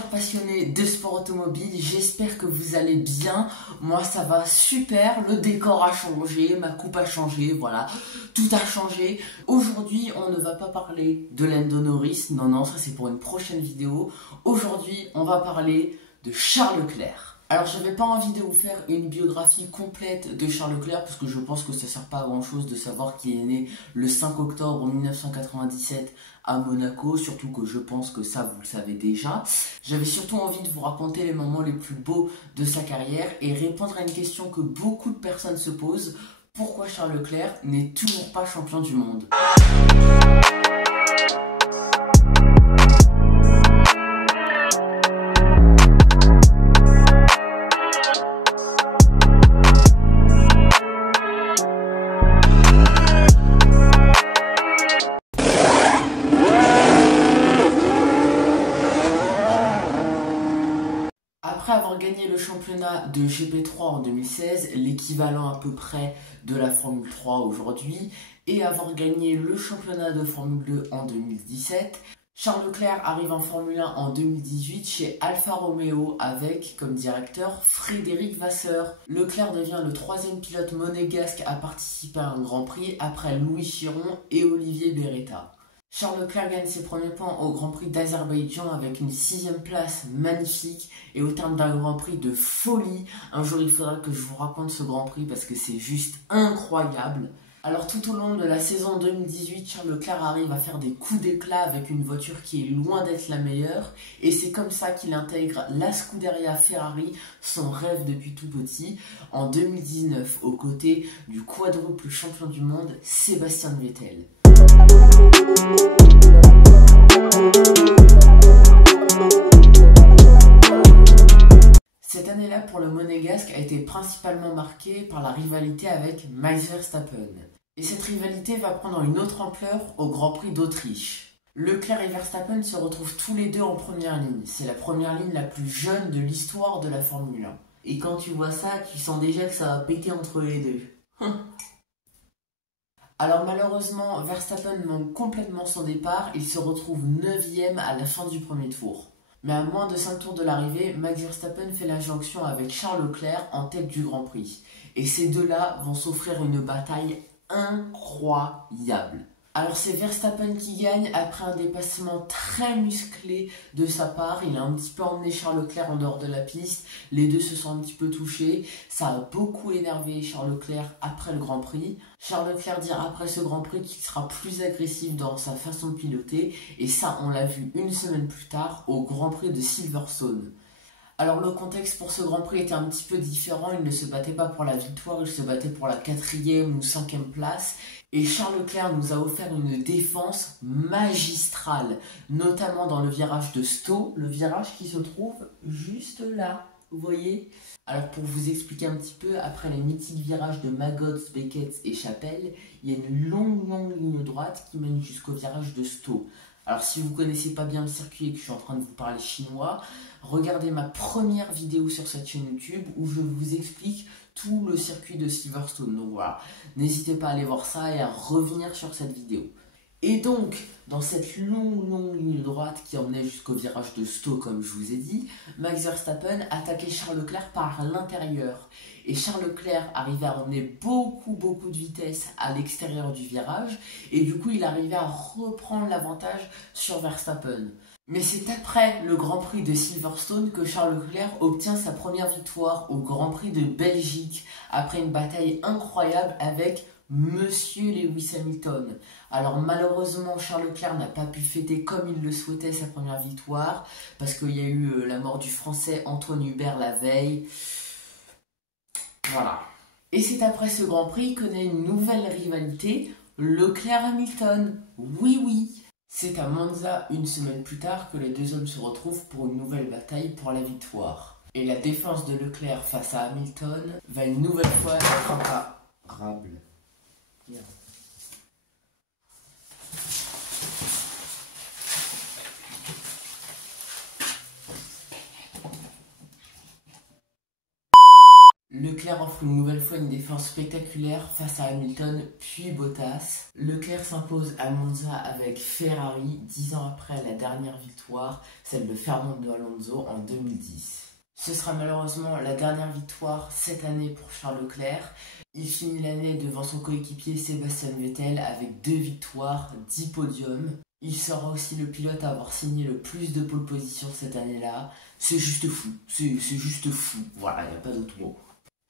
chers passionnés de sport automobile, j'espère que vous allez bien. Moi ça va super, le décor a changé, ma coupe a changé, voilà, tout a changé. Aujourd'hui on ne va pas parler de Lando Norris, non, ça c'est pour une prochaine vidéo. Aujourd'hui on va parler de Charles Leclerc. Alors j'avais pas envie de vous faire une biographie complète de Charles Leclerc parce que je pense que ça sert pas à grand chose de savoir qu'il est né le 5 octobre 1997 à Monaco, surtout que je pense que ça vous le savez déjà. J'avais surtout envie de vous raconter les moments les plus beaux de sa carrière et répondre à une question que beaucoup de personnes se posent: pourquoi Charles Leclerc n'est toujours pas champion du monde? Après avoir gagné le championnat de GP3 en 2016, l'équivalent à peu près de la Formule 3 aujourd'hui, et avoir gagné le championnat de Formule 2 en 2017, Charles Leclerc arrive en Formule 1 en 2018 chez Alfa Romeo avec comme directeur Frédéric Vasseur. Leclerc devient le troisième pilote monégasque à participer à un Grand Prix après Louis Chiron et Olivier Beretta. Charles Leclerc gagne ses premiers points au Grand Prix d'Azerbaïdjan avec une 6e place magnifique et au terme d'un Grand Prix de folie. Un jour il faudra que je vous raconte ce Grand Prix parce que c'est juste incroyable. Alors tout au long de la saison 2018, Charles Leclerc arrive à faire des coups d'éclat avec une voiture qui est loin d'être la meilleure et c'est comme ça qu'il intègre la Scuderia Ferrari, son rêve depuis tout petit, en 2019 aux côtés du quadruple champion du monde Sébastien Vettel. Cette année-là pour le Monégasque a été principalement marquée par la rivalité avec Max Verstappen. Et cette rivalité va prendre une autre ampleur au Grand Prix d'Autriche. Leclerc et Verstappen se retrouvent tous les deux en première ligne. C'est la première ligne la plus jeune de l'histoire de la Formule 1. Et quand tu vois ça, tu sens déjà que ça va péter entre les deux. Alors malheureusement, Verstappen manque complètement son départ, il se retrouve 9e à la fin du premier tour. Mais à moins de 5 tours de l'arrivée, Max Verstappen fait la jonction avec Charles Leclerc en tête du Grand Prix. Et ces deux-là vont s'offrir une bataille incroyable. Alors c'est Verstappen qui gagne après un dépassement très musclé de sa part. Il a un petit peu emmené Charles Leclerc en dehors de la piste. Les deux se sont un petit peu touchés. Ça a beaucoup énervé Charles Leclerc après le Grand Prix. Charles Leclerc dira après ce Grand Prix qu'il sera plus agressif dans sa façon de piloter. Et ça, on l'a vu une semaine plus tard au Grand Prix de Silverstone. Alors le contexte pour ce Grand Prix était un petit peu différent, il ne se battait pas pour la victoire, il se battait pour la 4e ou 5e place. Et Charles Leclerc nous a offert une défense magistrale, notamment dans le virage de Stowe, le virage qui se trouve juste là, vous voyez. Alors pour vous expliquer un petit peu, après les mythiques virages de Magotts, Beckett et Chapelle, il y a une longue ligne droite qui mène jusqu'au virage de Stowe. Alors si vous ne connaissez pas bien le circuit et que je suis en train de vous parler chinois, regardez ma première vidéo sur cette chaîne YouTube où je vous explique tout le circuit de Silverstone. Donc voilà, n'hésitez pas à aller voir ça et à revenir sur cette vidéo. Et donc, dans cette longue ligne droite qui emmenait jusqu'au virage de Stowe, comme je vous ai dit, Max Verstappen attaquait Charles Leclerc par l'intérieur. Et Charles Leclerc arrivait à emmener beaucoup de vitesse à l'extérieur du virage. Et du coup, il arrivait à reprendre l'avantage sur Verstappen. Mais c'est après le Grand Prix de Silverstone que Charles Leclerc obtient sa première victoire au Grand Prix de Belgique, après une bataille incroyable avec Monsieur Lewis Hamilton. Alors malheureusement, Charles Leclerc n'a pas pu fêter comme il le souhaitait sa première victoire, parce qu'il y a eu la mort du Français Antoine Hubert la veille. Voilà. Et c'est après ce Grand Prix que naît une nouvelle rivalité, Leclerc-Hamilton. Oui. C'est à Monza, une semaine plus tard, que les deux hommes se retrouvent pour une nouvelle bataille pour la victoire. Et la défense de Leclerc face à Hamilton va une nouvelle fois être imparable. Yeah. Leclerc Leclerc offre une nouvelle fois une défense spectaculaire face à Hamilton puis Bottas. Leclerc s'impose à Monza avec Ferrari 10 ans après la dernière victoire, celle de Fernando Alonso en 2010. Ce sera malheureusement la dernière victoire cette année pour Charles Leclerc. Il finit l'année devant son coéquipier Sébastien Vettel avec 2 victoires, 10 podiums. Il sera aussi le pilote à avoir signé le plus de pole position cette année-là. C'est juste fou, c'est juste fou, voilà, il n'y a pas d'autre mot.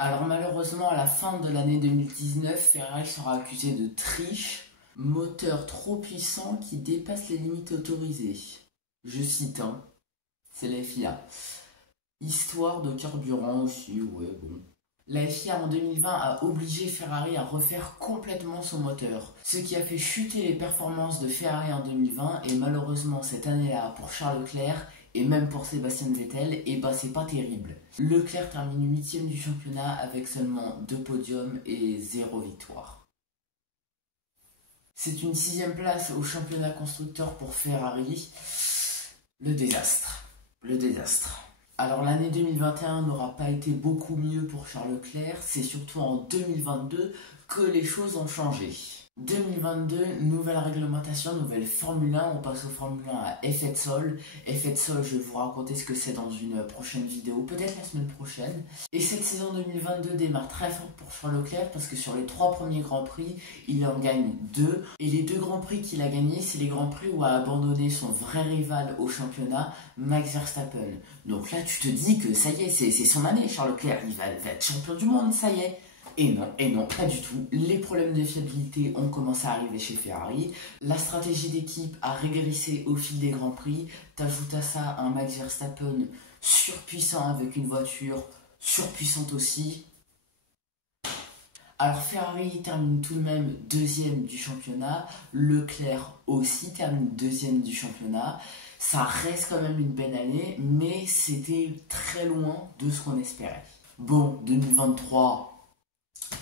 Alors malheureusement, à la fin de l'année 2019, Ferrari sera accusé de triche, moteur trop puissant qui dépasse les limites autorisées. Je cite, c'est la FIA. Histoire de carburant aussi, ouais bon. La FIA en 2020 a obligé Ferrari à refaire complètement son moteur, ce qui a fait chuter les performances de Ferrari en 2020 et malheureusement cette année-là pour Charles Leclerc et même pour Sébastien Vettel, et bah c'est pas terrible. Leclerc termine 8ème du championnat avec seulement 2 podiums et 0 victoire. C'est une 6ème place au championnat constructeur pour Ferrari. Le désastre. Le désastre. Alors l'année 2021 n'aura pas été beaucoup mieux pour Charles Leclerc, c'est surtout en 2022 que les choses ont changé. 2022, nouvelle réglementation, nouvelle Formule 1, on passe au Formule 1 à effet de sol. Effet de sol, je vais vous raconter ce que c'est dans une prochaine vidéo, peut-être la semaine prochaine. Et cette saison 2022 démarre très fort pour Charles Leclerc parce que sur les 3 premiers Grands Prix, il en gagne 2. Et les 2 Grands Prix qu'il a gagnés, c'est les Grands Prix où a abandonné son vrai rival au championnat, Max Verstappen. Donc là, tu te dis que ça y est, c'est son année, Charles Leclerc, il va être champion du monde, ça y est. Et non, pas du tout. Les problèmes de fiabilité ont commencé à arriver chez Ferrari. La stratégie d'équipe a régressé au fil des Grands Prix. T'ajoutes à ça un Max Verstappen surpuissant avec une voiture surpuissante aussi. Alors Ferrari termine tout de même 2ème du championnat. Leclerc aussi termine 2ème du championnat. Ça reste quand même une belle année, mais c'était très loin de ce qu'on espérait. Bon, 2023...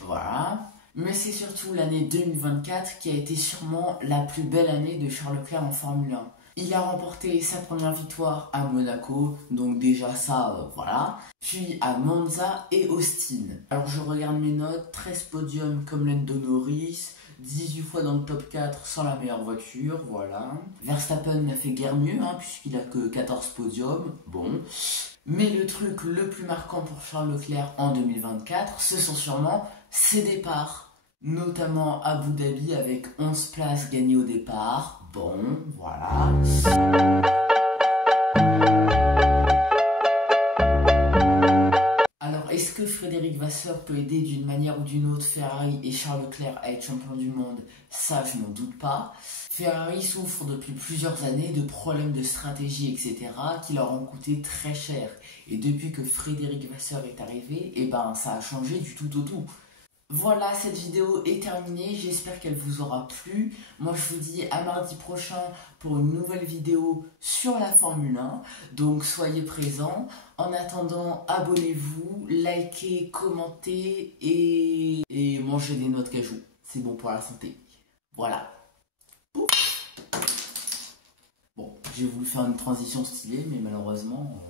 voilà, mais c'est surtout l'année 2024 qui a été sûrement la plus belle année de Charles Leclerc en Formule 1. Il a remporté sa première victoire à Monaco, donc déjà ça, voilà. Puis à Monza et Austin. Alors je regarde mes notes, 13 podiums comme Lando Norris, 18 fois dans le top 4 sans la meilleure voiture, voilà. Verstappen n'a fait guère mieux, puisqu'il a que 14 podiums, bon. Mais le truc le plus marquant pour Charles Leclerc en 2024, ce sont sûrement ses départs, notamment à Abu Dhabi avec 11 places gagnées au départ. Bon, voilà. Alors, est-ce que Frédéric Vasseur peut aider d'une manière ou d'une autre Ferrari et Charles Leclerc à être champion du monde? Ça, je n'en doute pas. Ferrari souffre depuis plusieurs années de problèmes de stratégie, etc. qui leur ont coûté très cher. Et depuis que Frédéric Vasseur est arrivé, ça a changé du tout au tout. Voilà, cette vidéo est terminée, j'espère qu'elle vous aura plu. Moi je vous dis à mardi prochain pour une nouvelle vidéo sur la Formule 1, donc soyez présents. En attendant, abonnez-vous, likez, commentez et mangez des noix de cajou, c'est bon pour la santé. Voilà. Bon, j'ai voulu faire une transition stylée, mais malheureusement...